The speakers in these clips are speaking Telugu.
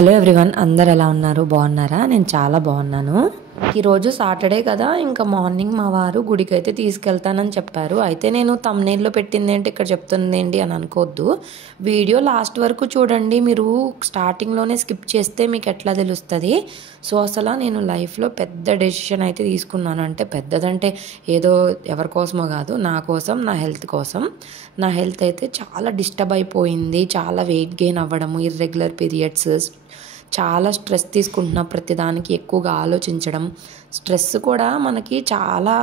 హలో ఎవ్రీవన్, అందరు ఎలా ఉన్నారు? బాగున్నారా? నేను చాలా బాగున్నాను. ఈరోజు సాటర్డే కదా, ఇంకా మార్నింగ్ మా వారు గుడికి అయితే తీసుకెళ్తానని చెప్పారు. అయితే నేను థంబ్నెయిల్లో పెట్టింది ఏంటి, ఇక్కడ చెప్తుంది ఏంటి అని అనుకోవద్దు. వీడియో లాస్ట్ వరకు చూడండి. మీరు స్టార్టింగ్లోనే స్కిప్ చేస్తే మీకు ఎట్లా తెలుస్తుంది. సో అసలు నేను లైఫ్లో పెద్ద డెసిషన్ అయితే తీసుకున్నాను. అంటే పెద్దదంటే ఏదో ఎవరి కోసమో కాదు, నా కోసం, నా హెల్త్ కోసం. నా హెల్త్ అయితే చాలా డిస్టర్బ్ అయిపోయింది. చాలా వెయిట్ గెయిన్ అవ్వడము, ఇర్రెగ్యులర్ పీరియడ్స్, చాలా స్ట్రెస్ తీసుకుంటున్నా, ప్రతిదానికి ఎక్కువగా ఆలోచించడం. స్ట్రెస్ కూడా మనకి చాలా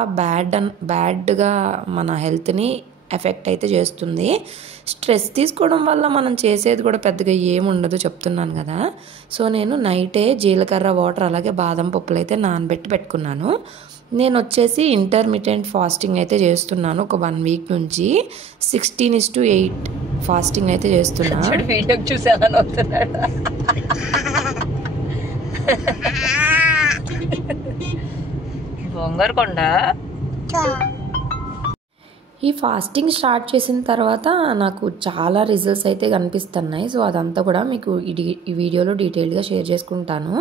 బ్యాడ్గా మన హెల్త్ని ఎఫెక్ట్ అయితే చేస్తుంది. స్ట్రెస్ తీసుకోవడం వల్ల మనం చేసేది కూడా పెద్దగా ఏముండదు, చెప్తున్నాను కదా. సో నేను నైటే జీలకర్ర వాటర్ అలాగే బాదం పప్పులు అయితే నానబెట్టి పెట్టుకున్నాను. నేను వచ్చేసి ఇంటర్మిటెంట్ ఫాస్టింగ్ అయితే చేస్తున్నాను. ఒక 1 వీక్ నుంచి 16:8 ఫాస్టింగ్ అయితే చేస్తున్నాను. వీడియో చూసాను బొంగరకొండ. ఈ ఫాస్టింగ్ స్టార్ట్ చేసిన తర్వాత నాకు చాలా రిజల్ట్స్ అయితే కనిపిస్తున్నాయి. సో అదంతా కూడా మీకు ఈ వీడియోలో డీటెయిల్గా షేర్ చేసుకుంటాను.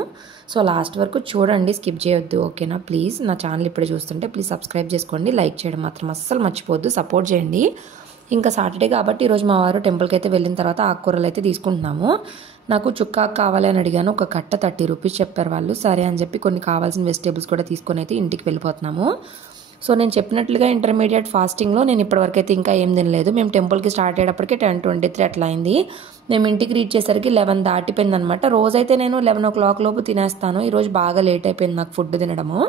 సో లాస్ట్ వరకు చూడండి, స్కిప్ చేయొద్దు, ఓకేనా? ప్లీజ్ నా ఛానల్ ఇప్పుడే చూస్తుంటే ప్లీజ్ సబ్స్క్రైబ్ చేసుకోండి, లైక్ చేయడం మాత్రం అస్సలు మర్చిపోవద్దు, సపోర్ట్ చేయండి. ఇంకా సాటర్డే కాబట్టి ఈరోజు మా వారు టెంపుల్కి అయితే వెళ్ళిన తర్వాత ఆకుకూరలు అయితే తీసుకుంటున్నాము. నాకు చుక్కాకు కావాలి అని అడిగాను. ఒక కట్ట 30 రూపీస్ చెప్పారు వాళ్ళు. సరే అని చెప్పి కొన్ని కావాల్సిన వెజిటేబుల్స్ కూడా తీసుకొని అయితే ఇంటికి వెళ్ళిపోతున్నాము. సో నేను చెప్పినట్లుగా ఇంటర్మీడియట్ ఫాస్టింగ్లో నేను ఇప్పటివరకు అయితే ఇంకా ఏం తినలేదు. మేము టెంపుల్కి స్టార్ట్ అయ్యేటప్పటికి 10:23 అట్లా అయింది. మేము ఇంటికి రీచ్ చేసరికి 11 దాటిపోయింది అనమాట. రోజైతే నేను 11 o'clock లోపు తినేస్తాను. ఈరోజు బాగా లేట్ అయిపోయింది నాకు ఫుడ్ తినడము.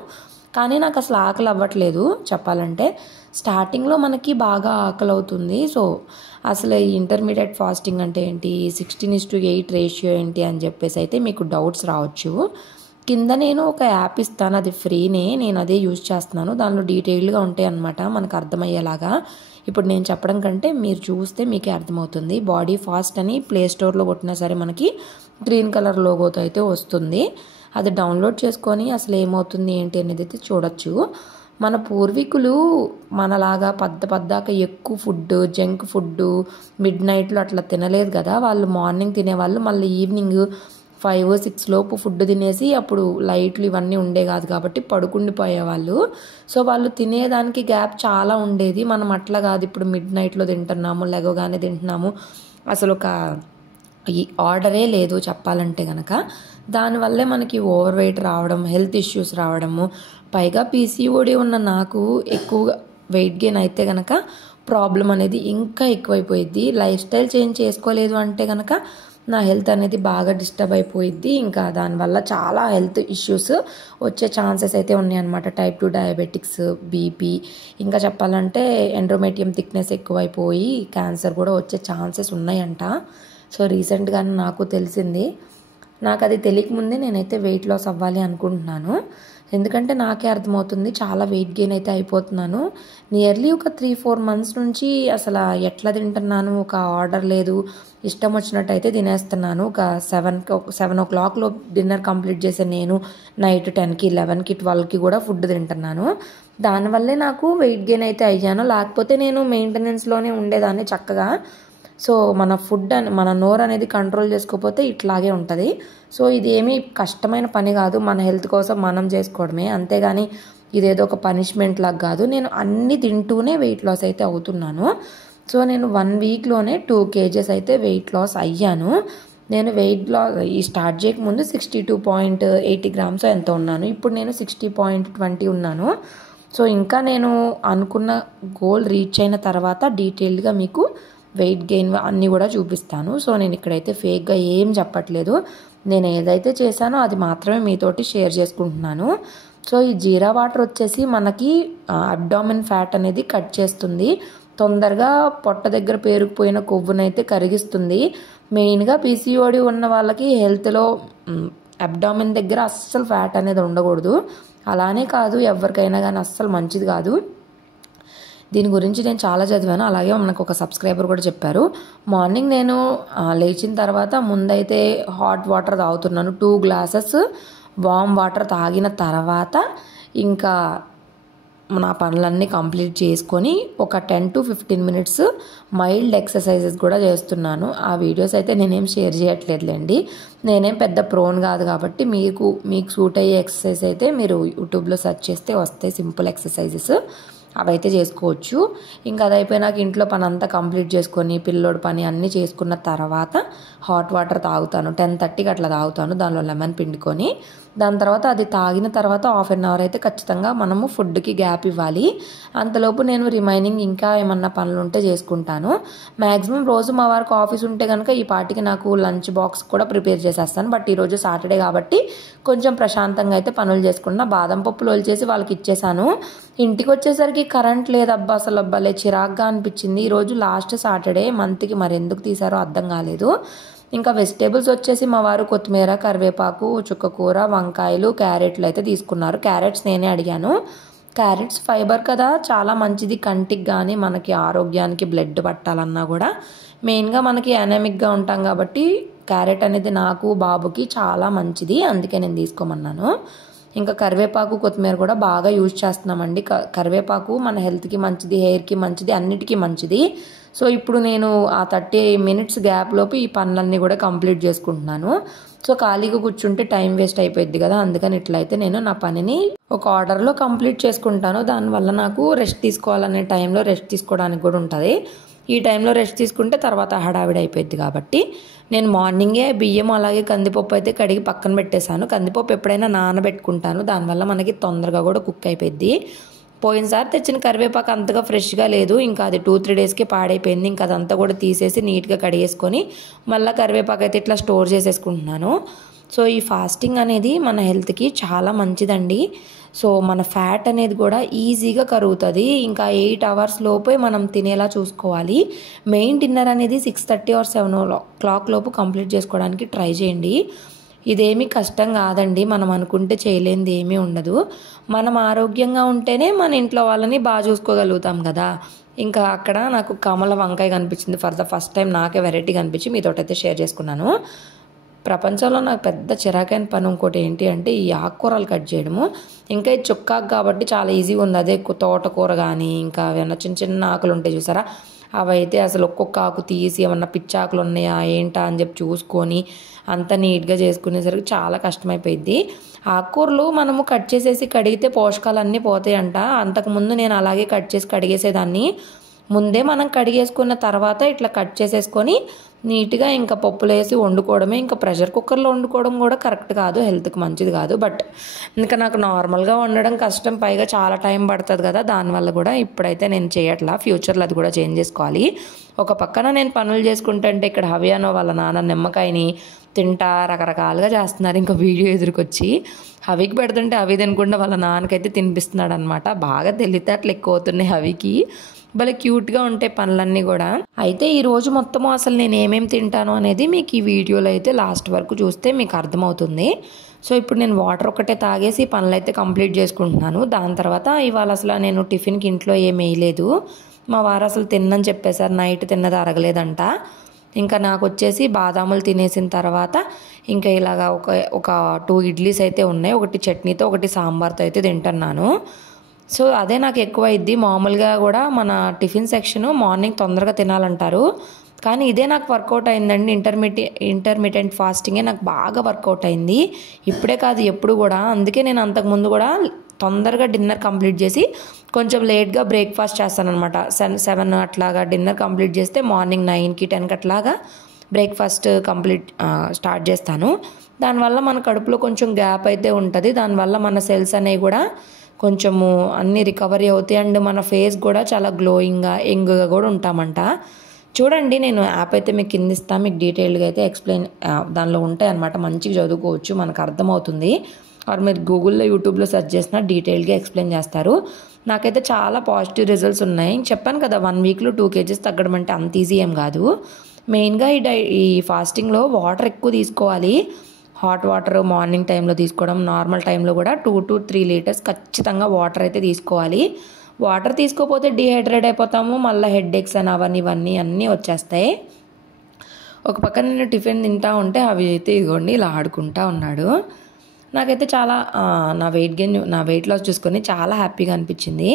కానీ నాకు అసలు ఆకలి అవ్వట్లేదు చెప్పాలంటే. స్టార్టింగ్లో మనకి బాగా ఆకలి అవుతుంది. సో అసలు ఈ ఇంటర్మీడియట్ ఫాస్టింగ్ అంటే ఏంటి, 16:8 రేషియో ఏంటి అని చెప్పేసి అయితే మీకు డౌట్స్ రావచ్చు. కింద నేను ఒక యాప్ ఇస్తాను, అది ఫ్రీనే, నేను అదే యూజ్ చేస్తున్నాను. దానిలో డీటెయిల్డ్గా ఉంటాయి అన్నమాట, మనకు అర్థమయ్యేలాగా. ఇప్పుడు నేను చెప్పడం కంటే మీరు చూస్తే మీకే అర్థమవుతుంది. బాడీ ఫాస్ట్ అని ప్లే స్టోర్లో కొట్టినా సరే మనకి గ్రీన్ కలర్ లోగోతో అయితే వస్తుంది. అది డౌన్లోడ్ చేసుకొని అసలు ఏమవుతుంది ఏంటి అనేది అయితే చూడొచ్చు. మన పూర్వీకులు మనలాగా పద్దాక ఎక్కువ ఫుడ్, జంక్ ఫుడ్, మిడ్ నైట్లో అట్లా తినలేదు కదా. వాళ్ళు మార్నింగ్ తినేవాళ్ళు, మళ్ళీ ఈవినింగ్ 5-6 లోపు ఫుడ్ తినేసి అప్పుడు లైట్లు ఇవన్నీ ఉండే కాదు కాబట్టి పడుకుండిపోయేవాళ్ళు. సో వాళ్ళు తినేదానికి గ్యాప్ చాలా ఉండేది. మనం అట్లా కాదు, ఇప్పుడు మిడ్ నైట్లో తింటున్నాము, లెగవగానే తింటున్నాము. అసలు ఒక ఈ ఆర్డరే లేదు చెప్పాలంటే కనుక. దానివల్లే మనకి ఓవర్ వెయిట్ రావడం, హెల్త్ ఇష్యూస్ రావడము, పైగా పీసీఓడి ఉన్న నాకు ఎక్కువగా వెయిట్ గెయిన్ అయితే కనుక ప్రాబ్లం అనేది ఇంకా ఎక్కువైపోయిద్ది. లైఫ్ స్టైల్ చేంజ్ చేసుకోలేదు అంటే కనుక నా హెల్త్ అనేది బాగా డిస్టర్బ్ అయిపోయిద్ది. ఇంకా దానివల్ల చాలా హెల్త్ ఇష్యూస్ వచ్చే ఛాన్సెస్ అయితే ఉన్నాయన్నమాట. టైప్ 2 డయాబెటిక్స్, బీపీ, ఇంకా చెప్పాలంటే ఎండ్రోమెట్రియం థిక్నెస్ ఎక్కువైపోయి క్యాన్సర్ కూడా వచ్చే ఛాన్సెస్ ఉన్నాయంట. సో రీసెంట్గానే నాకు తెలిసింది. నాకు అది తెలియకముందే నేనైతే వెయిట్ లాస్ అవ్వాలి అనుకుంటున్నాను. ఎందుకంటే నాకే అర్థమవుతుంది చాలా వెయిట్ గెయిన్ అయితే అయిపోతున్నాను. నియర్లీ ఒక 3-4 months నుంచి అసలు ఎట్లా తింటున్నాను, ఒక ఆర్డర్ లేదు, ఇష్టం వచ్చినట్టు అయితే తినేస్తున్నాను. ఒక 7 o'clock లో డిన్నర్ కంప్లీట్ చేసే నేను నైట్ 10కి, 11కి, 12కి కూడా ఫుడ్ తింటున్నాను. దానివల్లే నాకు వెయిట్ గెయిన్ అయితే అయ్యాను. లేకపోతే నేను మెయింటెనెన్స్లోనే ఉండేదాన్ని చక్కగా. సో మన ఫుడ్ మన నోరు అనేది కంట్రోల్ చేసుకోకపోతే ఇట్లాగే ఉంటుంది. సో ఇది ఏమీ కష్టమైన పని కాదు, మన హెల్త్ కోసం మనం చేసుకోవడమే, అంతేగాని ఇదేదో ఒక పనిష్మెంట్ లాగా కాదు. నేను అన్ని తింటూనే వెయిట్ లాస్ అయితే అవుతున్నాను. సో నేను 1 వీక్లోనే 2 kgs అయితే వెయిట్ లాస్ అయ్యాను. నేను వెయిట్ లాస్ ఈ స్టార్ట్ చేయకముందు 62.80 grams ఎంత ఉన్నాను. ఇప్పుడు నేను 60.20 ఉన్నాను. సో ఇంకా నేను అనుకున్న గోల్ రీచ్ అయిన తర్వాత డీటెయిల్డ్గా మీకు వెయిట్ గెయిన్ అన్నీ కూడా చూపిస్తాను. సో నేను ఇక్కడైతే ఫేక్గా ఏం చెప్పట్లేదు. నేను ఏదైతే చేశానో అది మాత్రమే మీతోటి షేర్ చేసుకుంటున్నాను. సో ఈ జీరా వాటర్ వచ్చేసి మనకి అబ్డామిన్ ఫ్యాట్ అనేది కట్ చేస్తుంది. తొందరగా పొట్ట దగ్గర పేరుకుపోయిన కొవ్వునైతే కరిగిస్తుంది. మెయిన్గా పీసీఓడి ఉన్న వాళ్ళకి హెల్త్లో అబ్డామిన్ దగ్గర అస్సలు ఫ్యాట్ అనేది ఉండకూడదు. అలానే కాదు, ఎవరికైనా కానీ అస్సలు మంచిది కాదు. దీని గురించి నేను చాలా చదివాను. అలాగే మనకు ఒక సబ్స్క్రైబర్ కూడా చెప్పారు. మార్నింగ్ నేను లేచిన తర్వాత ముందైతే హాట్ వాటర్ తాగుతున్నాను. 2 glasses వామ్ వాటర్ తాగిన తర్వాత ఇంకా నా పనులన్నీ కంప్లీట్ చేసుకొని ఒక 10 to 15 మినిట్స్ మైల్డ్ ఎక్సర్సైజెస్ కూడా చేస్తున్నాను. ఆ వీడియోస్ అయితే నేనేం షేర్ చేయట్లేదులేండి. నేనేం పెద్ద ప్రోన్ కాదు కాబట్టి మీకు సూట్ అయ్యే ఎక్సర్సైజ్ అయితే మీరు యూట్యూబ్లో సెర్చ్ చేస్తే వస్తాయి సింపుల్ ఎక్సర్సైజెస్, అవైతే చేసుకోవచ్చు. ఇంకా అది అయిపోయినాక ఇంట్లో పని అంతా కంప్లీట్ చేసుకొని పిల్లోడి పని అన్నీ చేసుకున్న తర్వాత హాట్ వాటర్ తాగుతాను. 10:30కి అట్లా తాగుతాను, దానిలో లెమన్ పిండుకొని. దాని తర్వాత అది తాగిన తర్వాత ½ an hour అయితే ఖచ్చితంగా మనము ఫుడ్కి గ్యాప్ ఇవ్వాలి. అంతలోపు నేను రిమైనింగ్ ఇంకా ఏమన్నా పనులు ఉంటే చేసుకుంటాను. మ్యాక్సిమం రోజు మా వారికి ఆఫీస్ ఉంటే కనుక ఈ పాటికి నాకు లంచ్ బాక్స్ కూడా ప్రిపేర్ చేసేస్తాను. బట్ ఈరోజు సాటర్డే కాబట్టి కొంచెం ప్రశాంతంగా అయితే పనులు చేసుకున్నా. బాదం పప్పులు ఒలిచేసి వాళ్ళకి ఇచ్చేసాను. ఇంటికి వచ్చేసరికి కరెంట్ లేదబ్బా, అసలు అబ్బాలే చిరాగ్గా అనిపించింది. ఈరోజు లాస్ట్ సాటర్డే, మంత్కి మరి ఎందుకు తీసారో అర్థం కాలేదు. ఇంకా వెజిటేబుల్స్ వచ్చేసి మా వారు కొత్తిమీర, కరివేపాకు, చుక్కకూర, వంకాయలు, క్యారెట్లు అయితే తీసుకున్నారు. క్యారెట్స్ నేనే అడిగాను. క్యారెట్స్ ఫైబర్ కదా, చాలా మంచిది కంటికి కానీ మనకి ఆరోగ్యానికి, బ్లడ్ పట్టాలన్నా కూడా. మెయిన్గా మనకి అనెమిక్గా ఉంటాం కాబట్టి క్యారెట్ అనేది నాకు బాబుకి చాలా మంచిది, అందుకే నేను తీసుకోమన్నాను. ఇంకా కరివేపాకు, కొత్తిమీర కూడా బాగా యూజ్ చేస్తున్నామండి. కరివేపాకు మన హెల్త్కి మంచిది, హెయిర్కి మంచిది, అన్నిటికీ మంచిది. సో ఇప్పుడు నేను ఆ 30 మినిట్స్ గ్యాప్ లోపు ఈ పనులన్నీ కూడా కంప్లీట్ చేసుకుంటున్నాను. సో ఖాళీగా కూర్చుంటే టైం వేస్ట్ అయిపోయింది కదా, అందుకని ఇట్లయితే నేను నా పనిని ఒక ఆర్డర్లో కంప్లీట్ చేసుకుంటాను. దానివల్ల నాకు రెస్ట్ తీసుకోవాలనే టైంలో రెస్ట్ తీసుకోవడానికి కూడా ఉంటుంది. ఈ టైంలో రెస్ట్ తీసుకుంటే తర్వాత హడావిడి అయిపోయింది కాబట్టి నేను మార్నింగే బియ్యం అలాగే కందిపప్పు అయితే కడిగి పక్కన పెట్టేశాను. కందిపప్పు ఎప్పుడైనా నానబెట్టుకుంటాను, దానివల్ల మనకి తొందరగా కూడా కుక్ అయిపోయింది. పోయినసారి తెచ్చిన కరివేపాకు అంతగా ఫ్రెష్గా లేదు, ఇంకా అది 2-3 డేస్కే పాడైపోయింది. ఇంకా అదంతా కూడా తీసేసి నీట్గా కడిగేసుకొని మళ్ళీ కరివేపాకు అయితే ఇట్లా స్టోర్ చేసేసుకుంటున్నాను. సో ఈ ఫాస్టింగ్ అనేది మన హెల్త్కి చాలా మంచిదండి. సో మన ఫ్యాట్ అనేది కూడా ఈజీగా కరుగుతుంది. ఇంకా 8 hours లోపే మనం తినేలా చూసుకోవాలి. మెయిన్ డిన్నర్ అనేది 6:30 or 7 o'clock లోపు కంప్లీట్ చేసుకోవడానికి ట్రై చేయండి. ఇదేమీ కష్టం కాదండి, మనం అనుకుంటే చేయలేనిది ఏమీ ఉండదు. మనం ఆరోగ్యంగా ఉంటేనే మన ఇంట్లో వాళ్ళని బాగా చూసుకోగలుగుతాం కదా. ఇంకా అక్కడ నాకు కమల వంకాయ కనిపించింది. ఫర్ ద ఫస్ట్ టైం నాకే వెరైటీ కనిపించి మీతోటైతే షేర్ చేసుకున్నాను. ప్రపంచంలో నాకు పెద్ద చిరాకైన పని ఇంకోటి ఏంటి అంటే ఈ ఆకుకూరలు కట్ చేయడము. ఇంకా ఇది చుక్కాకు కాబట్టి చాలా ఈజీగా ఉంది. అదే తోటకూర కానీ ఇంకా ఏమన్నా చిన్న చిన్న ఆకులు ఉంటాయి చూసారా, అవైతే అసలు ఒక్కొక్క ఆకు తీసి ఏమన్నా పిచ్చాకులు ఉన్నాయా ఏంటా అని చెప్పి చూసుకొని అంత నీట్గా చేసుకునేసరికి చాలా కష్టమైపోయింది. ఆకుకూరలు మనము కట్ చేసేసి కడిగితే పోషకాలు అన్నీ పోతాయంట. అంతకుముందు నేను అలాగే కట్ చేసి కడిగేసేదాన్ని. ముందే మనం కడిగేసుకున్న తర్వాత ఇట్లా కట్ చేసేసుకొని నీట్గా ఇంకా పప్పులు వేసి వండుకోవడమే. ఇంకా ప్రెషర్ కుక్కర్లో వండుకోవడం కూడా కరెక్ట్ కాదు, హెల్త్కి మంచిది కాదు. బట్ ఇంకా నాకు నార్మల్గా వండడం కష్టం, పైగా చాలా టైం పడుతుంది కదా, దానివల్ల కూడా ఇప్పుడైతే నేను చేయట్లా. ఫ్యూచర్లో అది కూడా చేంజ్ చేసుకోవాలి. ఒక పక్కన నేను పనులు చేసుకుంటుంటే ఇక్కడ హవియానో వాళ్ళ నాన్న నిమ్మకాయని తింటా రకరకాలుగా చేస్తున్నారు. ఇంకా వీడియో ఎదురుకొచ్చి హవికి పెడుతుంటే హవి తినకుండా వాళ్ళ నాన్నకైతే తినిపిస్తున్నాడు అనమాట. బాగా తెలివితేటలు ఎక్కువ అవుతున్నాయి హవికి, భలే క్యూట్గా ఉంటాయి పనులన్నీ కూడా. అయితే ఈ రోజు మొత్తము అసలు నేను ఏమేమి తింటాను అనేది మీకు ఈ వీడియోలో అయితే లాస్ట్ వరకు చూస్తే మీకు అర్థమవుతుంది. సో ఇప్పుడు నేను వాటర్ ఒకటే తాగేసి పనులు అయితే కంప్లీట్ చేసుకుంటున్నాను. దాని తర్వాత ఇవాళ అసలు నేను టిఫిన్కి ఇంట్లో ఏం వేయలేదు. మా వారు అసలు తిన్నని చెప్పేశారు, నైట్ తిన్నది అరగలేదంట. ఇంకా నాకు వచ్చేసి బాదాములు తినేసిన తర్వాత ఇంకా ఇలాగా ఒక 2 ఇడ్లీస్ అయితే ఉన్నాయి. ఒకటి చట్నీతో ఒకటి సాంబార్తో అయితే తింటున్నాను. సో అదే నాకు ఎక్కువ అయింది. మామూలుగా కూడా మన టిఫిన్ సెక్షన్ మార్నింగ్ తొందరగా తినాలంటారు, కానీ ఇదే నాకు వర్కౌట్ అయిందండి. ఇంటర్మిటెంట్ ఫాస్టింగే నాకు బాగా వర్కౌట్ అయింది. ఇప్పుడే కాదు ఎప్పుడు కూడా. అందుకే నేను అంతకుముందు కూడా తొందరగా డిన్నర్ కంప్లీట్ చేసి కొంచెం లేట్గా బ్రేక్ఫాస్ట్ చేస్తాను అనమాట. 7 అట్లాగా డిన్నర్ కంప్లీట్ చేస్తే మార్నింగ్ 9కి 10కి అట్లాగా బ్రేక్ఫాస్ట్ స్టార్ట్ చేస్తాను. దానివల్ల మన కడుపులో కొంచెం గ్యాప్ అయితే ఉంటుంది. దానివల్ల మన సెల్స్ అనేవి కూడా కొంచెము అన్నీ రికవరీ అవుతాయి. అండ్ మన ఫేస్ కూడా చాలా గ్లోయింగ్గా యంగ్గా కూడా ఉంటామంట. చూడండి, నేను యాప్ అయితే మీకు కింద ఇస్తాను, మీకు డీటెయిల్గా అయితే ఎక్స్ప్లెయిన్ దానిలో ఉంటాయి అనమాట. మంచిగా చదువుకోవచ్చు, మనకు అర్థమవుతుంది. ఆర్ మీరు గూగుల్లో యూట్యూబ్లో సెర్చ్ చేసినా డీటెయిల్గా ఎక్స్ప్లెయిన్ చేస్తారు. నాకైతే చాలా పాజిటివ్ రిజల్ట్స్ ఉన్నాయి. చెప్పాను కదా 1 వీక్లో 2 kgs తగ్గడం అంటే అంత ఈజీ ఏం కాదు. మెయిన్గా ఈ ఫాస్టింగ్లో వాటర్ ఎక్కువ తీసుకోవాలి. హాట్ వాటర్ మార్నింగ్ టైంలో తీసుకోవడం, నార్మల్ టైంలో కూడా 2 to 3 liters ఖచ్చితంగా వాటర్ అయితే తీసుకోవాలి. వాటర్ తీసుకోకపోతే డిహైడ్రేట్ అయిపోతాము, మళ్ళీ హెడ్ఏక్స్ అని అవన్నీ అన్నీ వచ్చేస్తాయి. ఒక పక్కన నేను టిఫిన్ తింటా ఉంటే అవి అయితే ఇదిగోండి ఇలా ఆడుకుంటా ఉన్నాడు. నాకైతే చాలా నా వెయిట్ లాస్ చూసుకొని చాలా హ్యాపీగా అనిపించింది.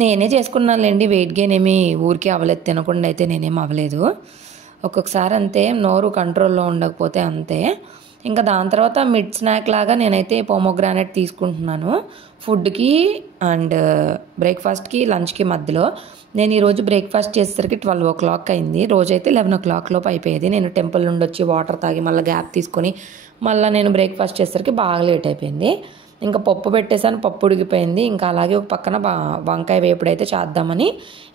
నేనే చేసుకున్నానులేండి, వెయిట్ గెయిన్ ఏమీ ఊరికే అవ్వలేదు, తినకుండా అయితే నేనేం అవ్వలేదు. ఒక్కొక్కసారి అంతే, నోరు కంట్రోల్లో ఉండకపోతే అంతే. ఇంకా దాని తర్వాత మిడ్ స్నాక్ లాగా నేనైతే పొమోగ్రానైట్ తీసుకుంటున్నాను ఫుడ్కి అండ్ బ్రేక్ఫాస్ట్కి లంచ్కి మధ్యలో. నేను ఈరోజు బ్రేక్ఫాస్ట్ చేసేసరికి 12 o'clock అయింది. రోజైతే 11 o'clock లోపు అయిపోయేది. నేను టెంపుల్ నుండి వచ్చి వాటర్ తాగి మళ్ళీ గ్యాప్ తీసుకొని మళ్ళీ నేను బ్రేక్ఫాస్ట్ చేసేసరికి బాగా లేట్ అయిపోయింది. ఇంకా పప్పు పెట్టేశాను, పప్పు ఉడికిపోయింది. ఇంకా అలాగే ఒక పక్కన వంకాయ వేపుడు అయితే చేద్దామని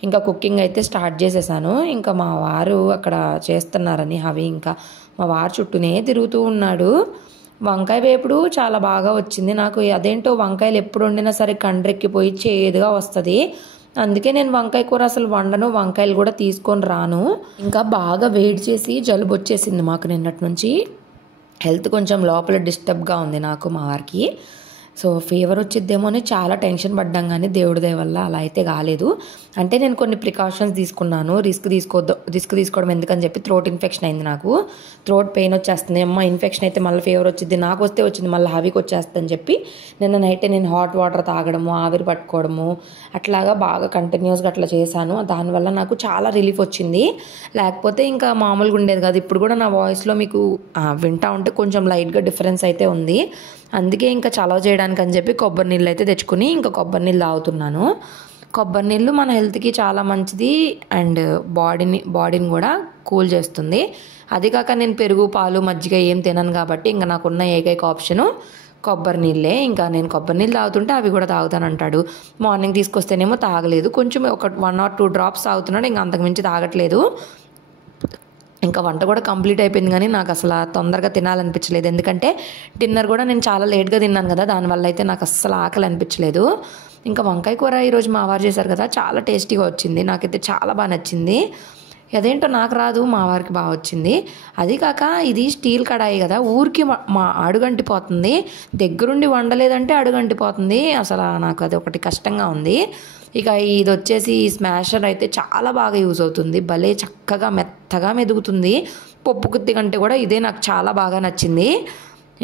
ఇంకా కుకింగ్ అయితే స్టార్ట్ చేసేసాను. ఇంకా మా వారు అక్కడ చేస్తున్నారని హవి ఇంకా మా వారు చుట్టూనే తిరుగుతూ ఉన్నాడు. వంకాయ వేపుడు చాలా బాగా వచ్చింది నాకు. అదేంటో వంకాయలు ఎప్పుడు వండినా సరే కండ్రెక్కిపోయి చేదుగా వస్తుంది. అందుకే నేను వంకాయ కూర అసలు వండను, వంకాయలు కూడా తీసుకొని రాను. ఇంకా బాగా వేడి చేసి జలుబు వచ్చేసింది మాకు నిన్నటి నుంచి. హెల్త్ కొంచెం లోపల డిస్టర్బ్గా ఉంది నాకు, మా వారికి. సో ఫీవర్ వచ్చిద్దేమో అని చాలా టెన్షన్ పడ్డాం, కానీ దేవుడి దయ వల్ల అలా అయితే కాలేదు. అంటే నేను కొన్ని ప్రికాషన్స్ తీసుకున్నాను. రిస్క్ తీసుకోవడం ఎందుకని చెప్పి థ్రోట్ ఇన్ఫెక్షన్ అయింది నాకు. థ్రోట్ పెయిన్ వచ్చేస్తుంది, అమ్మ ఇన్ఫెక్షన్ అయితే మళ్ళీ ఫీవర్ వచ్చింది, నాకు వస్తే వచ్చింది మళ్ళీ హవికి వచ్చేస్తుంది అని చెప్పి నిన్న నైటే నేను హాట్ వాటర్ తాగడము, ఆవిరి పట్టుకోవడము అట్లాగా బాగా కంటిన్యూస్గా అట్లా చేశాను. దానివల్ల నాకు చాలా రిలీఫ్ వచ్చింది. లేకపోతే ఇంకా మామూలుగా ఉండేది కాదు. ఇప్పుడు కూడా నా వాయిస్లో మీకు వింటా ఉంటే కొంచెం లైట్గా డిఫరెన్స్ అయితే ఉంది. అందుకే ఇంకా చలవ చేయడానికి అని చెప్పి కొబ్బరి నీళ్ళు అయితే తెచ్చుకుని ఇంకా కొబ్బరి నీళ్ళు తాగుతున్నాను. కొబ్బరి నీళ్ళు మన హెల్త్కి చాలా మంచిది అండ్ బాడీని కూడా కూల్ చేస్తుంది. అది కాక నేను పెరుగు, పాలు, మజ్జిగ ఏం తినను కాబట్టి ఇంకా నాకున్న ఏకైక ఆప్షను కొబ్బరి నీళ్ళే. ఇంకా నేను కొబ్బరి నీళ్ళు తాగుతుంటే అవి కూడా తాగుతానంటాడు. మార్నింగ్ తీసుకొస్తేనేమో తాగలేదు, కొంచెం ఒక 1 or 2 drops తాగుతున్నాడు, ఇంకా అంతకుమించి తాగట్లేదు. ఇంకా వంట కూడా కంప్లీట్ అయిపోయింది, కానీ నాకు అసలు తొందరగా తినాలనిపించలేదు. ఎందుకంటే డిన్నర్ కూడా నేను చాలా లేట్గా తిన్నాను కదా, దానివల్ల అయితే నాకు అస్సలు ఆకలి అనిపించలేదు. ఇంకా వంకాయ కూర ఈరోజు మా వారు చేశారు కదా, చాలా టేస్టీగా వచ్చింది. నాకైతే చాలా బాగా నచ్చింది. అదేంటో నాకు రాదు, మా వారికి బాగా వచ్చింది. అది కాక ఇది స్టీల్ కడాయి కదా, ఊరికి మా అడుగంటిపోతుంది. దగ్గరుండి వండలేదంటే అడుగంటిపోతుంది. అసలు నాకు అది ఒకటి కష్టంగా ఉంది. ఇక ఇది వచ్చేసి స్మాషర్ అయితే చాలా బాగా యూజ్ అవుతుంది, భలే చక్కగా మెత్తగా మెదుగుతుంది. పప్పు గుత్తి కంటే కూడా ఇదే నాకు చాలా బాగా నచ్చింది.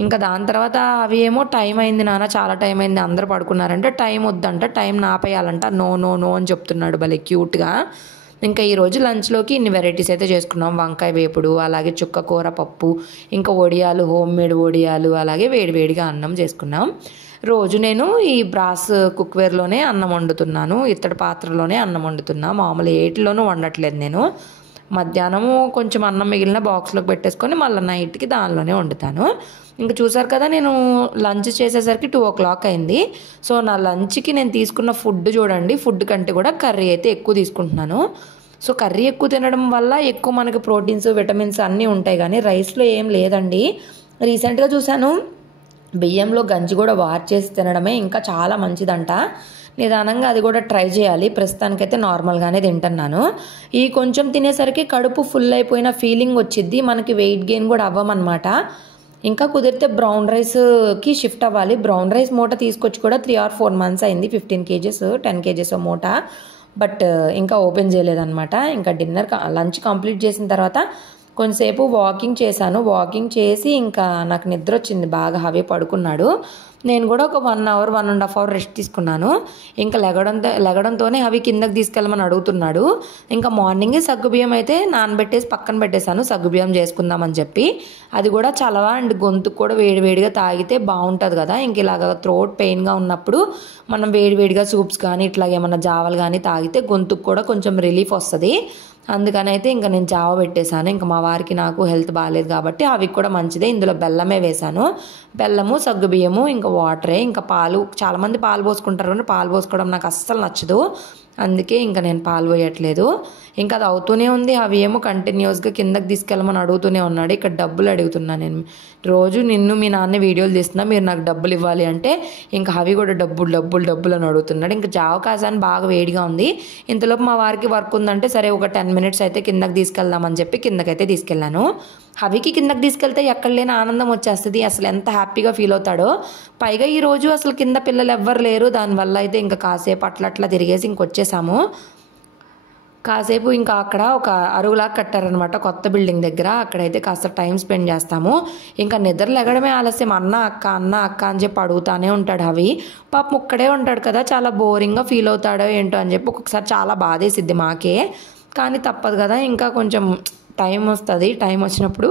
ఇంకా దాని తర్వాత అవి ఏమో టైం అయింది నాన్న, చాలా టైం అయింది, అందరూ పడుకున్నారంటే టైం వద్దంట, టైం నాపేయాలంట, నో నో నో అని చెప్తున్నాడు భలే క్యూట్గా. ఇంకా ఈరోజు లంచ్లోకి ఇన్ని వెరైటీస్ అయితే చేసుకున్నాం. వంకాయ వేపుడు, అలాగే చుక్క కూర పప్పు, ఇంకా వడియాలు, హోమ్మేడ్ వడియాలు, అలాగే వేడివేడిగా అన్నం చేసుకున్నాం. రోజు నేను ఈ బ్రాస్ కుక్వేర్లోనే అన్నం వండుతున్నాను, ఇత్తడి పాత్రలోనే అన్నం వండుతున్నా, మామూలు ఏటిలోనూ వండట్లేదు నేను. మధ్యాహ్నము కొంచెం అన్నం మిగిలిన బాక్స్లోకి పెట్టేసుకొని మళ్ళీ నైట్కి దానిలోనే వండుతాను. ఇంకా చూసారు కదా, నేను లంచ్ చేసేసరికి 2 o'clock అయింది. సో నా లంచ్కి నేను తీసుకున్న ఫుడ్ చూడండి, ఫుడ్ కంటే కూడా కర్రీ అయితే ఎక్కువ తీసుకుంటున్నాను. సో కర్రీ ఎక్కువ తినడం వల్ల ఎక్కువ మనకి ప్రోటీన్స్, విటమిన్స్ అన్నీ ఉంటాయి, కానీ రైస్లో ఏం లేదండి. రీసెంట్గా చూశాను, బియ్యంలో గంజి కూడా వార్ చేసి తినడమే ఇంకా చాలా మంచిదంట. నిదానంగా అది కూడా ట్రై చేయాలి. ప్రస్తుతానికైతే నార్మల్గానే తింటున్నాను. ఈ కొంచెం తినేసరికి కడుపు ఫుల్ అయిపోయిన ఫీలింగ్ వచ్చిద్ది, మనకి వెయిట్ గెయిన్ కూడా అవ్వమన్నమాట. ఇంకా కుదిరితే బ్రౌన్ రైస్కి షిఫ్ట్ అవ్వాలి. బ్రౌన్ రైస్ మూట తీసుకొచ్చి కూడా 3 or 4 months అయింది. 15 kgs 10 kgs మూట, బట్ ఇంకా ఓపెన్ చేయలేదన్నమాట. ఇంకా లంచ్ కంప్లీట్ చేసిన తర్వాత కొంచెంసేపు వాకింగ్ చేశాను. వాకింగ్ చేసి ఇంకా నాకు నిద్ర వచ్చింది బాగా, హవి పడుకున్నాడు. నేను కూడా ఒక 1 hour 1.5 hour రెస్ట్ తీసుకున్నాను. ఇంకా లెగడంతోనే హవి కిందకి తీసుకెళ్ళమని అడుగుతున్నాడు. ఇంకా మార్నింగే సగ్గుబియ్యం అయితే నానబెట్టేసి పక్కన పెట్టేశాను, సగ్గుబియ్యం చేసుకుందామని చెప్పి. అది కూడా చలవా అండ్ గొంతుకు కూడా వేడివేడిగా తాగితే బాగుంటుంది కదా. ఇంక ఇలాగ థ్రోట్ పెయిన్గా ఉన్నప్పుడు మనం వేడివేడిగా సూప్స్ కానీ ఇట్లా ఏమన్నా జావలు కానీ తాగితే గొంతుకు కూడా కొంచెం రిలీఫ్ వస్తుంది. అందుకని అయితే ఇంకా నేను జావ పెట్టేశాను. ఇంకా మా వారికి నాకు హెల్త్ బాగాలేదు కాబట్టి అవి కూడా మంచిదే. ఇందులో బెల్లమే వేశాను, బెల్లము, సగ్గుబియ్యము, ఇంకా వాటరే, ఇంకా పాలు. చాలామంది పాలు పోసుకుంటారు కానీ పాలు పోసుకోవడం నాకు అస్సలు నచ్చదు, అందుకే ఇంకా నేను పాలు పోయట్లేదు. ఇంకా అది అవుతూనే ఉంది. అవి ఏమో కంటిన్యూస్గా కిందకి తీసుకెళ్ళమని అడుగుతూనే ఉన్నాడు. ఇక్కడ డబ్బులు అడుగుతున్నా నేను, రోజు నిన్ను మీ నాన్న వీడియోలు తీస్తున్నా, మీరు నాకు డబ్బులు ఇవ్వాలి అంటే ఇంకా అవి కూడా డబ్బులు అని అడుగుతున్నాడు. ఇంకా జావ కాసాని బాగా వేడిగా ఉంది. ఇంతలోపు మా వారికి వర్క్ ఉందంటే సరే ఒక 10 minutes అయితే కిందకి తీసుకెళ్దామని చెప్పి కిందకైతే తీసుకెళ్ళాను. హవికి కిందకి తీసుకెళ్తే ఎక్కడ లేని ఆనందం వచ్చేస్తుంది, అసలు ఎంత హ్యాపీగా ఫీల్ అవుతాడో. పైగా ఈరోజు అసలు కింద పిల్లలు ఎవ్వరు లేరు, దానివల్ల అయితే ఇంకా కాసేపు అట్లా తిరిగేసి ఇంకొచ్చేసాము. కాసేపు ఇంకా అక్కడ ఒక అరుగులా కట్టారనమాట కొత్త బిల్డింగ్ దగ్గర. అక్కడైతే కాస్త టైం స్పెండ్ చేస్తాము. ఇంకా నిద్ర లెగడమే ఆలస్యం. అన్న అక్క అని చెప్పి అడుగుతానే ఉంటాడు అవి. పాపం ఒక్కడే ఉంటాడు కదా, చాలా బోరింగ్గా ఫీల్ అవుతాడో ఏంటో అని చెప్పి ఒక్కొక్కసారి చాలా బాధేసిద్ది మాకే. కానీ తప్పదు కదా, ఇంకా కొంచెం టైం వస్తుంది. టైం వచ్చినప్పుడు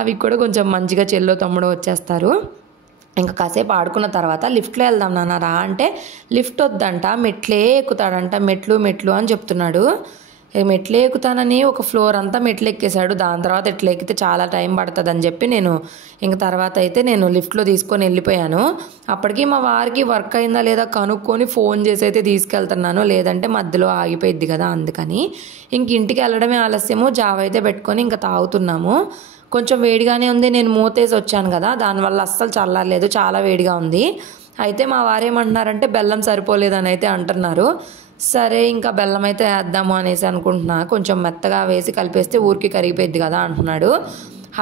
అవి కూడా కొంచెం మంచిగా చెల్లో తమ్ముడు వచ్చేస్తారు. ఇంకా కాసేపు ఆడుకున్న తర్వాత లిఫ్ట్లో వెళ్దాం నాన్న రా అంటే లిఫ్ట్ వద్దంట, మెట్లే ఎక్కుతాడంట. మెట్లు అని చెప్తున్నాడు. మెట్లే ఎక్కుతానని ఒక ఫ్లోర్ అంతా మెట్లు ఎక్కేశాడు. దాని తర్వాత ఎట్లా ఎక్కితే చాలా టైం పడుతుంది అని చెప్పి ఇంక తర్వాత అయితే నేను లిఫ్ట్లో తీసుకొని వెళ్ళిపోయాను. అప్పటికి మా వారికి వర్క్ అయిందా లేదా కనుక్కొని ఫోన్ చేసి అయితే తీసుకెళ్తున్నాను, లేదంటే మధ్యలో ఆగిపోయిద్ది కదా. అందుకని ఇంక ఇంటికి వెళ్ళడమే ఆలస్యము. జావ అయితే పెట్టుకొని ఇంకా తాగుతున్నాము. కొంచెం వేడిగానే ఉంది. నేను మూతేసి వచ్చాను కదా, దానివల్ల అస్సలు చల్లారలేదు, చాలా వేడిగా ఉంది. అయితే మా వారు ఏమంటున్నారంటే బెల్లం సరిపోలేదని అయితే అంటున్నారు. సరే ఇంకా బెల్లం అయితే వేద్దాము అనేసి అనుకుంటున్నా. కొంచెం మెత్తగా వేసి కలిపేస్తే ఊరికి కరిగిపోయింది కదా అంటున్నాడు.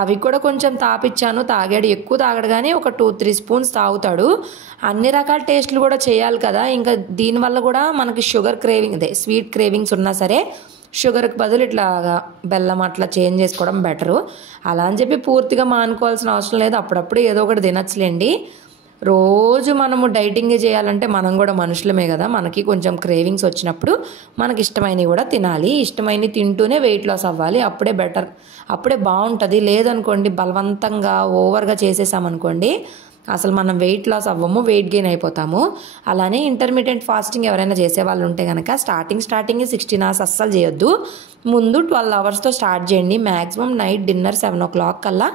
అవి కూడా కొంచెం తాపిచ్చాను, తాగాడు. ఎక్కువ తాగడు కానీ ఒక 2-3 స్పూన్స్ తాగుతాడు. అన్ని రకాల టేస్ట్లు కూడా చేయాలి కదా. ఇంకా దీనివల్ల కూడా మనకి షుగర్ క్రేవింగ్, స్వీట్ క్రేవింగ్స్ ఉన్నా సరే షుగర్కి బదులు ఇట్లా బెల్లం అట్లా చేంజ్ చేసుకోవడం బెటరు. అలా అని చెప్పి పూర్తిగా మానుకోవాల్సిన అవసరం లేదు. అప్పుడప్పుడు ఏదో ఒకటి తినచ్చులేండి. రోజు మనము డైటింగ్ చేయాలంటే మనం కూడా మనుషులమే కదా. మనకి కొంచెం క్రేవింగ్స్ వచ్చినప్పుడు మనకి ఇష్టమైనవి కూడా తినాలి. ఇష్టమైనవి తింటూనే వెయిట్ లాస్ అవ్వాలి. అప్పుడే బెటర్, అప్పుడే బాగుంటుంది. లేదనుకోండి బలవంతంగా ఓవర్గా చేసేసామనుకోండి అసలు మనం వెయిట్ లాస్ అవ్వము, వెయిట్ గెయిన్ అయిపోతాము. అలానే ఇంటర్మీడియట్ ఫాస్టింగ్ ఎవరైనా చేసేవాళ్ళు ఉంటే కనుక స్టార్టింగ్ 16 hours అస్సలు చేయొద్దు. ముందు 12 hours స్టార్ట్ చేయండి. మ్యాక్సిమం నైట్ డిన్నర్ 7 o'clock కల్లా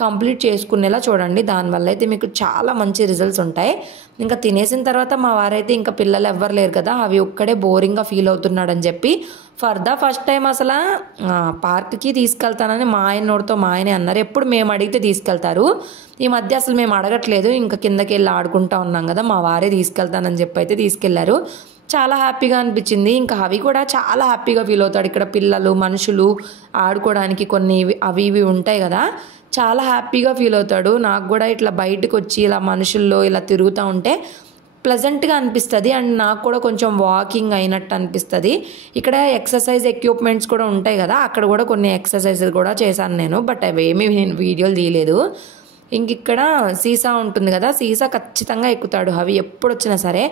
కంప్లీట్ చేసుకునేలా చూడండి. దానివల్ల అయితే మీకు చాలా మంచి రిజల్ట్స్ ఉంటాయి. ఇంకా తినేసిన తర్వాత మా వారైతే ఇంకా పిల్లలు ఎవ్వరు లేరు కదా, అవి ఒక్కడే బోరింగ్గా ఫీల్ అవుతున్నాడని చెప్పి ఫస్ట్ టైం అసలు పార్క్కి తీసుకెళ్తానని మా ఆయన నోటితో మా ఆయనే అన్నారు. ఎప్పుడు మేము అడిగితే తీసుకెళ్తారు. ఈ మధ్య అసలు మేము అడగట్లేదు. ఇంకా కిందకి వెళ్ళి ఆడుకుంటా ఉన్నాం కదా, మా వారే తీసుకెళ్తానని చెప్పి అయితే తీసుకెళ్లారు. చాలా హ్యాపీగా అనిపించింది. ఇంకా అవి కూడా చాలా హ్యాపీగా ఫీల్ అవుతాడు. ఇక్కడ పిల్లలు మనుషులు ఆడుకోవడానికి కొన్ని అవి ఇవి ఉంటాయి కదా, చాలా హ్యాపీగా ఫీల్ అవుతాడు. నాకు కూడా ఇట్లా బయటకు వచ్చి ఇలా మనుషుల్లో ఇలా తిరుగుతూ ఉంటే ప్లెజెంట్గా అనిపిస్తుంది. అండ్ నాకు కూడా కొంచెం వాకింగ్ అయినట్టు అనిపిస్తుంది. ఇక్కడ ఎక్సర్సైజ్ ఎక్విప్మెంట్స్ కూడా ఉంటాయి కదా, అక్కడ కూడా కొన్ని ఎక్సర్సైజెస్ కూడా చేశాను నేను. బట్ అవేమీ నేను వీడియోలు తీయలేదు. ఇంక ఇక్కడ సీసా ఉంటుంది కదా, సీసా ఖచ్చితంగా ఎక్కుతాడు అవి ఎప్పుడు వచ్చినా సరే.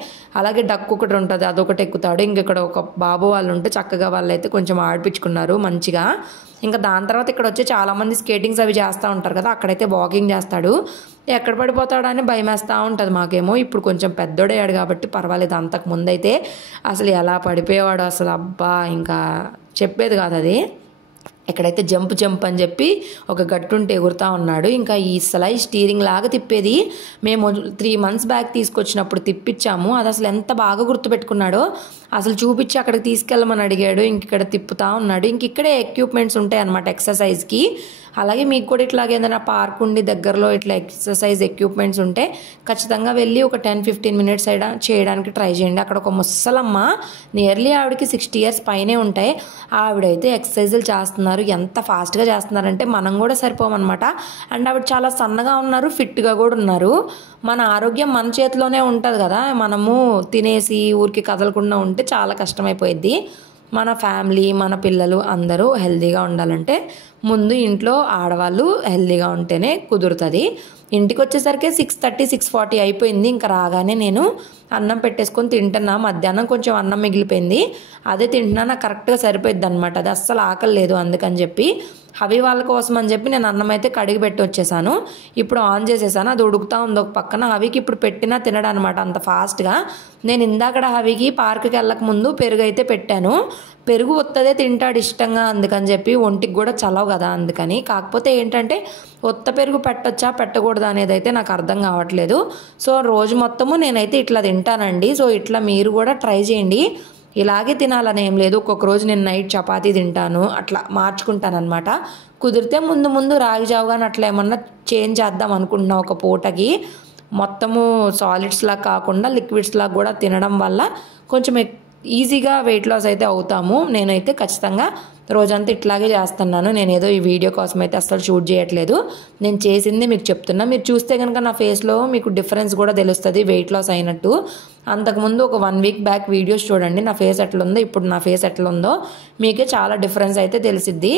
అలాగే డక్కు ఒకటి ఉంటుంది, అదొకటి ఎక్కుతాడు. ఇంక ఇక్కడ ఒక బాబు వాళ్ళు ఉంటే చక్కగా వాళ్ళైతే కొంచెం ఆడిపించుకున్నారు మంచిగా. ఇంకా దాని తర్వాత ఇక్కడ వచ్చి చాలామంది స్కేటింగ్స్ అవి చేస్తూ ఉంటారు కదా, అక్కడైతే వాకింగ్ చేస్తాడు. ఎక్కడ పడిపోతాడని భయం వేస్తూ ఉంటుంది మాకేమో. ఇప్పుడు కొంచెం పెద్దోడయ్యాడు కాబట్టి పర్వాలేదు. అంతకు ముందైతే అసలు ఎలా పడిపోయేవాడు అసలు, అబ్బా ఇంకా చెప్పేది కాదు అది. ఇక్కడైతే జంప్ అని చెప్పి ఒక గట్టుంటే ఎగురుతూ ఉన్నాడు. ఇంకా ఈ స్టీరింగ్ లాగా తిప్పేది మేము 3 months బ్యాక్ తీసుకొచ్చినప్పుడు తిప్పించాము. అది అసలు ఎంత బాగా గుర్తుపెట్టుకున్నాడో, అసలు చూపించి అక్కడికి తీసుకెళ్ళమని అడిగాడు. ఇంక ఇక్కడ తిప్పుతూ ఉన్నాడు. ఇంక ఇక్కడే ఎక్విప్మెంట్స్ ఉంటాయి అన్నమాట ఎక్సర్సైజ్కి. అలాగే మీకు కూడా ఇట్లాగే ఏదైనా పార్క్ ఉండి దగ్గరలో ఇట్లా ఎక్సర్సైజ్ ఎక్విప్మెంట్స్ ఉంటే ఖచ్చితంగా వెళ్ళి ఒక 10-15 minutes చేయడానికి ట్రై చేయండి. అక్కడ ఒక ముసలమ్మ, నియర్లీ ఆవిడకి 60 years పైనే ఉంటాయి. ఆవిడైతే ఎక్సర్సైజులు చేస్తున్నారు. ఎంత ఫాస్ట్గా చేస్తున్నారంటే మనం కూడా సరిపోమన్నమాట. అండ్ ఆవిడ చాలా సన్నగా ఉన్నారు, ఫిట్గా కూడా ఉన్నారు. మన ఆరోగ్యం మన చేతిలోనే ఉంటుంది కదా, మనము తినేసి ఊరికి కదలకుండా ఉంటే చాలా కష్టమైపోయిద్ది. మన ఫ్యామిలీ మన పిల్లలు అందరూ హెల్తీగా ఉండాలంటే ముందు ఇంట్లో ఆడవాళ్ళు హెల్తీగా ఉంటేనే కుదురుతుంది. ఇంటికి వచ్చేసరికి 6:30 6:40 అయిపోయింది. ఇంకా రాగానే నేను అన్నం పెట్టేసుకొని తింటున్నా. మధ్యాహ్నం కొంచెం అన్నం మిగిలిపోయింది, అదే తింటున్నా. నాకు కరెక్ట్గా సరిపోయింది అనమాట. అది అస్సలు ఆకలి లేదు. అందుకని చెప్పి అవి వాళ్ళ కోసం అని చెప్పి నేను అన్నం అయితే కడిగి పెట్టి వచ్చేసాను. ఇప్పుడు ఆన్ చేసేసాను, అది ఉడుకుతా ఉంది ఒక పక్కన. హవికి ఇప్పుడు పెట్టినా తినడం అనమాట అంత ఫాస్ట్గా. నేను ఇందాకడ హవికి పార్క్కి వెళ్ళక ముందు పెరుగు అయితే పెట్టాను. పెరుగు ఒత్తదే తింటాడు ఇష్టంగా, అందుకని చెప్పి ఒంటికి కూడా చలవు కదా అందుకని. కాకపోతే ఏంటంటే ఒత్త పెరుగు పెట్టచ్చా పెట్టకూడదు అనేది అయితే నాకు అర్థం కావట్లేదు. సో రోజు మొత్తము నేనైతే ఇట్లా తింటానండి. సో ఇట్లా మీరు కూడా ట్రై చేయండి. ఇలాగే తినాలని ఏం లేదు. ఒక్కొక్క రోజు నేను నైట్ చపాతీ తింటాను, అట్లా మార్చుకుంటాను అనమాట. కుదిరితే ముందు రాగి జావుగాని అట్లా ఏమన్నా చేంజ్ చేద్దాం అనుకుంటున్నా ఒక పూటకి. మొత్తము సాలిడ్స్ లాగా కాకుండా లిక్విడ్స్ లాగా కూడా తినడం వల్ల కొంచెం ఈజీగా వెయిట్ లాస్ అయితే అవుతాము. నేనైతే ఖచ్చితంగా రోజంతా ఇట్లాగే చేస్తున్నాను. నేనేదో ఈ వీడియో కోసం అయితే అసలు షూట్ చేయట్లేదు, నేను చేసింది మీకు చెప్తున్నా. మీరు చూస్తే కనుక నా ఫేస్లో మీకు డిఫరెన్స్ కూడా తెలుస్తుంది వెయిట్ లాస్ అయినట్టు. అంతకుముందు ఒక 1 వీక్ బ్యాక్ వీడియోస్ చూడండి, నా ఫేస్ ఎట్లా ఉందో ఇప్పుడు నా ఫేస్ ఎట్లా ఉందో మీకే చాలా డిఫరెన్స్ అయితే తెలిసిద్ది.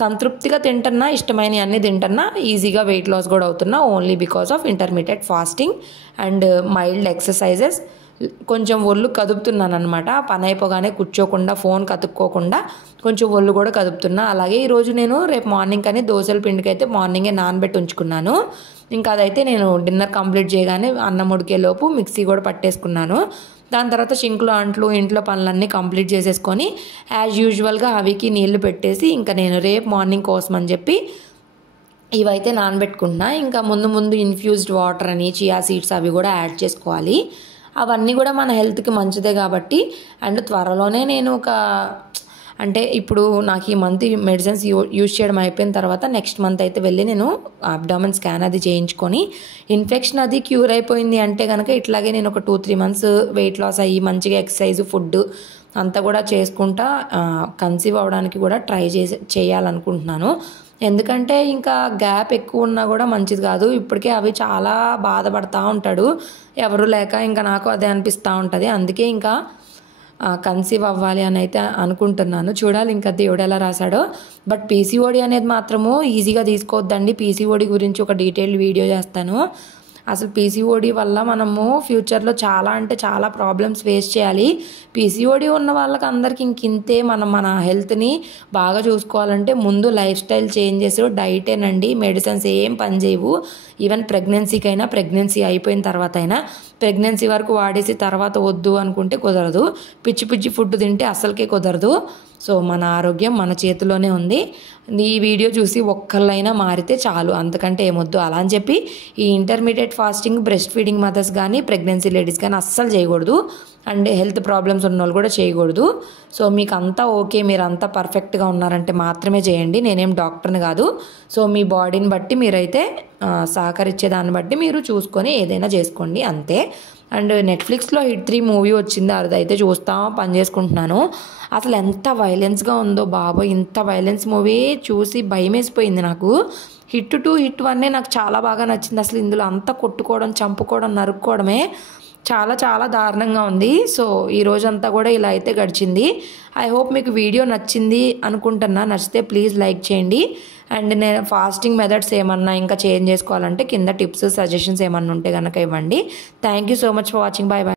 సంతృప్తిగా తింటున్నా, ఇష్టమైన అన్నీ తింటున్నా, ఈజీగా వెయిట్ లాస్ కూడా అవుతున్నా, only because of intermediate fasting and mild exercises. కొంచెం ఒళ్ళు కదుపుతున్నాను అనమాట, పని అయిపోగానే కూర్చోకుండా ఫోన్ కతుక్కోకుండా కొంచెం ఒళ్ళు కూడా కదుపుతున్నా. అలాగే ఈరోజు నేను రేపు మార్నింగ్ కానీ దోశల పిండికి అయితే మార్నింగే నానబెట్టి ఉంచుకున్నాను. ఇంకా అదైతే నేను డిన్నర్ కంప్లీట్ చేయగానే అన్నం ఉడికేలోపు మిక్సీ కూడా పట్టేసుకున్నాను. దాని తర్వాత సింక్లో అంట్లు ఇంట్లో పనులన్నీ కంప్లీట్ చేసేసుకొని యాజ్ యూజువల్గా అవికి నీళ్లు పెట్టేసి ఇంకా నేను రేపు మార్నింగ్ కోసం అని చెప్పి ఇవైతే నానబెట్టుకుంటున్నా. ఇంకా ముందు ఇన్ఫ్యూజ్డ్ వాటర్ అని చియా సీడ్స్ అవి కూడా యాడ్ చేసుకోవాలి. అవన్నీ కూడా మన హెల్త్కి మంచిదే కాబట్టి. అండ్ త్వరలోనే నేను అంటే ఇప్పుడు నాకు ఈ మంత్ మెడిసిన్స్ యూజ్ చేయడం అయిపోయిన తర్వాత నెక్స్ట్ మంత్ అయితే వెళ్ళి నేను అబ్డామిన్ స్కాన్ అది చేయించుకొని ఇన్ఫెక్షన్ అది క్యూర్ అయిపోయింది అంటే కనుక ఇట్లాగే నేను ఒక 2-3 మంత్స్ వెయిట్ లాస్ అయ్యి మంచిగా ఎక్సర్సైజ్ ఫుడ్ అంతా కూడా చేసుకుంటా కన్సీవ్ అవ్వడానికి కూడా ట్రై చేయాలనుకుంటున్నాను. ఎందుకంటే ఇంకా గ్యాప్ ఎక్కువ ఉన్నా కూడా మంచిది కాదు. ఇప్పటికే అవి చాలా బాధపడతా ఉంటాడు ఎవరు లేక, ఇంకా నాకు అదే అనిపిస్తూ ఉంటుంది. అందుకే ఇంకా కన్సీవ్ అవ్వాలి అని అయితే అనుకుంటున్నాను. చూడాలి ఇంకా దేవుడు ఎలా రాశాడో. బట్ పీసీఓడి అనేది మాత్రము ఈజీగా తీసుకోవద్దండి. పీసీఓడి గురించి ఒక డీటెయిల్డ్ వీడియో చేస్తాను. అసలు పీసీఓడి వల్ల మనము ఫ్యూచర్లో చాలా అంటే చాలా ప్రాబ్లమ్స్ ఫేస్ చేయాలి. పీసీఓడి ఉన్న వాళ్ళకి అందరికి ఇంతే. మన హెల్త్ని బాగా చూసుకోవాలంటే ముందు లైఫ్ స్టైల్ చేంజెస్, డైటేనండి. మెడిసిన్స్ ఏం పని చేయవు. ఈవెన్ ప్రెగ్నెన్సీకైనా, ప్రెగ్నెన్సీ అయిపోయిన తర్వాత అయినా, ప్రెగ్నెన్సీ వరకు వాడేసి తర్వాత వద్దు అనుకుంటే కుదరదు. పిచ్చి ఫుడ్ తింటే అసలుకే కుదరదు. సో మన ఆరోగ్యం మన చేతిలోనే ఉంది. ఈ వీడియో చూసి ఒక్కళ్ళైనా మారితే చాలు, అంతకంటే ఏమొద్దు. అలా అని చెప్పి ఈ intermediate fasting breast feeding mothers కానీ ప్రెగ్నెన్సీ లేడీస్ కానీ అస్సలు చేయకూడదు. అండ్ హెల్త్ ప్రాబ్లమ్స్ ఉన్న వాళ్ళు కూడా చేయకూడదు. సో మీకు అంతా ఓకే, మీరు అంతా పర్ఫెక్ట్గా ఉన్నారంటే మాత్రమే చేయండి. నేనేం డాక్టర్ని కాదు. సో మీ బాడీని బట్టి మీరైతే సహకరించే దాన్ని బట్టి మీరు చూసుకొని ఏదైనా చేసుకోండి అంతే. అండ్ నెట్ఫ్లిక్స్లో హిట్ 3 మూవీ వచ్చింది, అదైతే చూస్తా పని చేసుకుంటున్నాను. అసలు ఎంత వైలెన్స్గా ఉందో బాబోయ్, ఇంత వైలెన్స్ మూవీ చూసి భయం వేసిపోయింది నాకు. హిట్ 2 హిట్ 1 నాకు చాలా బాగా నచ్చింది. అసలు ఇందులో అంతా కొట్టుకోవడం, చంపుకోవడం, నరుక్కోవడమే చాలా చాలా దారుణంగా ఉంది. సో ఈ రోజంతా కూడా ఇలా అయితే గడిచింది. ఐ హోప్ మీకు వీడియో నచ్చింది అనుకుంటున్నా. నచ్చితే ప్లీజ్ లైక్ చేయండి. అండ్ నేను ఫాస్టింగ్ మెథడ్స్ ఏమన్నా ఇంకా చేంజ్ చేసుకోవాలంటే కింద టిప్స్ సజెషన్స్ ఏమన్నా ఉంటే కనుక ఇవ్వండి. Thank you so much for watching. Bye bye.